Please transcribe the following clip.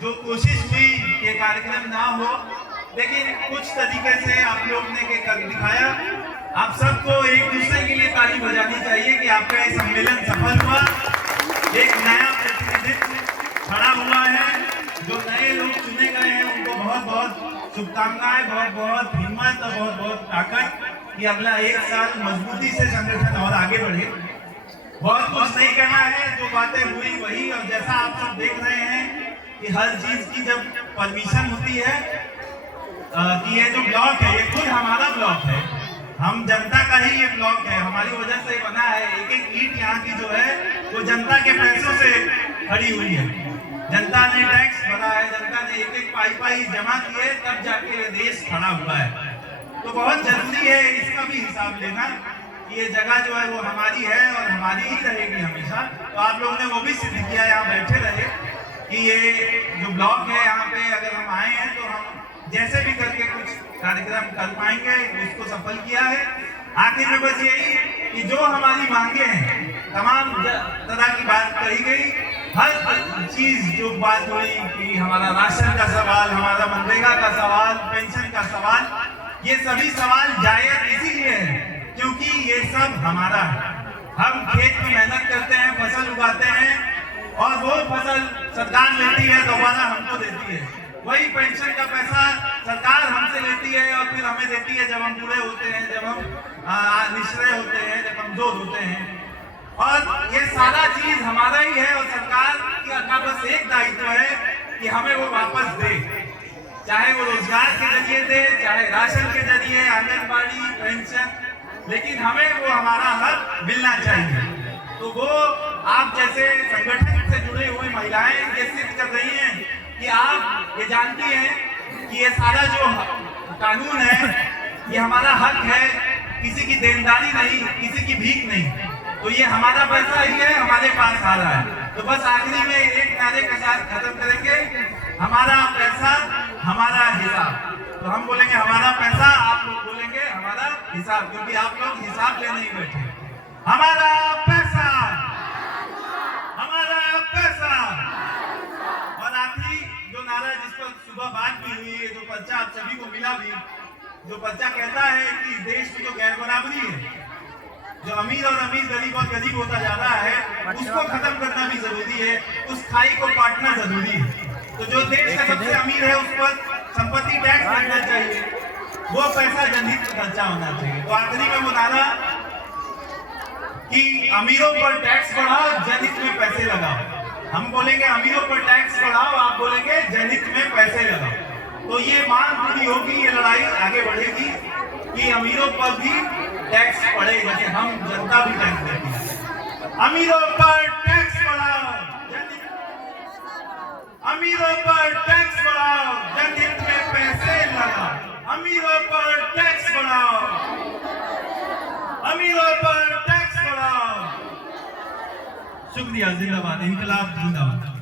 जो कोशिश हुई ये कार्यक्रम ना हो, लेकिन कुछ तरीके से आप लोग ने कर दिखाया। आप सबको एक दूसरे के लिए ताली बजानी चाहिए कि आपका ये सम्मेलन सफल हुआ। एक नया प्रतिनिधित्व खड़ा हुआ है। जो नए लोग चुने गए हैं उनको बहुत बहुत शुभकामनाएं, बहुत बहुत हिम्मत और बहुत बहुत ताकत कि अगला एक साल मजबूती से संगठन और आगे बढ़े। बहुत कुछ नहीं कहना है, जो बातें हुई वही। और जैसा आप सब देख रहे हैं कि हर चीज की जब परमिशन होती है कि ये जो ब्लॉक है ये खुद हमारा ब्लॉक है, हम जनता का ही ये ब्लॉक है, हमारी वजह से बना है। एक एक ईंट यहाँ की जो है वो जनता के पैसों से खड़ी हुई है। जनता ने टैक्स भरा है, जनता ने एक एक पाई जमा किए, तब जाके ये देश खड़ा हुआ है। तो बहुत जरूरी है इसका भी हिसाब लेना कि ये जगह जो है वो हमारी है और हमारी ही रहेगी हमेशा। तो आप लोगों ने वो भी सिद्ध किया, यहाँ बैठे रहे कि ये जो ब्लॉक है यहाँ पे अगर हम आए हैं तो हम जैसे भी करके कुछ कार्यक्रम कर पाएंगे, उसको सफल किया है। आखिर में बस यही कि जो हमारी मांगे हैं, तमाम तरह की बात कही गई, हर चीज जो बात हुई कि हमारा राशन का सवाल, हमारा मनरेगा का सवाल, पेंशन का सवाल, ये सभी सवाल जायज इसीलिए है क्योंकि ये सब हमारा है। हम खेत में मेहनत करते हैं, फसल उगाते हैं और वो फसल सरकार लेती है, दोबारा हमको देती है। वही पेंशन का पैसा सरकार हमसे लेती है और फिर हमें देती है जब हम बूढ़े होते हैं, जब हम निश्चय होते हैं, जब कमजोर होते हैं। और ये सारा चीज हमारा ही है और सरकार का बस एक दायित्व है कि हमें वो वापस दे, चाहे वो रोजगार के जरिए दे, चाहे राशन के जरिए, आंगनबाड़ी, पेंशन, लेकिन हमें वो हमारा हक मिलना चाहिए। तो वो आप जैसे संगठन से जुड़ी हुई महिलाएं ये सिद्ध कर रही हैं कि आप ये जानती हैं कि ये सारा जो कानून है ये हमारा हक है, किसी की देनदारी नहीं, किसी की भीख नहीं। तो ये हमारा पैसा ही है, हमारे पास आ रहा है। तो बस आखिरी में एक नारे के साथ खत्म करेंगे, हमारा पैसा हमारा हिसाब। तो हम बोलेंगे हमारा पैसा, आप लोग बोलेंगे हमारा हिसाब, क्योंकि आप लोग हिसाब लेने ही बैठे। हमारा पैसा, हमारा पैसा। और आखिरी जो नारा जिस पर सुबह बात की हुई है, जो पर्चा आप सभी को मिला भी, जो पर्चा कहता है कि देश में जो गैर बराबरी है, जो अमीर और अमीर, गरीब और गरीब होता जा रहा है, उसको खत्म करना भी जरूरी है, उस खाई को काटना जरूरी है। तो जो देश का सबसे अमीर है उस पर संपत्ति टैक्स लगना चाहिए, वो पैसा जनहित में खर्चा होना चाहिए। तो आखिरी में वो नारा कि अमीरों पर टैक्स बढ़ाओ, जनहित में पैसे लगाओ। हम बोलेंगे अमीरों पर टैक्स बढ़ाओ, आप बोलेंगे जनहित में पैसे लगाओ। तो ये मांग पूरी होगी, ये लड़ाई आगे बढ़ेगी कि अमीरों पर भी टैक्स पड़े, जैसे हम जनता भी टैक्स देती है। अमीरों पर टैक्स बढ़ाओ, अमीरों पर टैक्स बढ़ाओ, जनहित में पैसे लगाओ। अमीरों पर टैक्स बढ़ाओ, अमीरों पर टैक्स बढ़ाओ। शुक्रिया, जिंदाबाद, इनकलाब जिंदाबाद।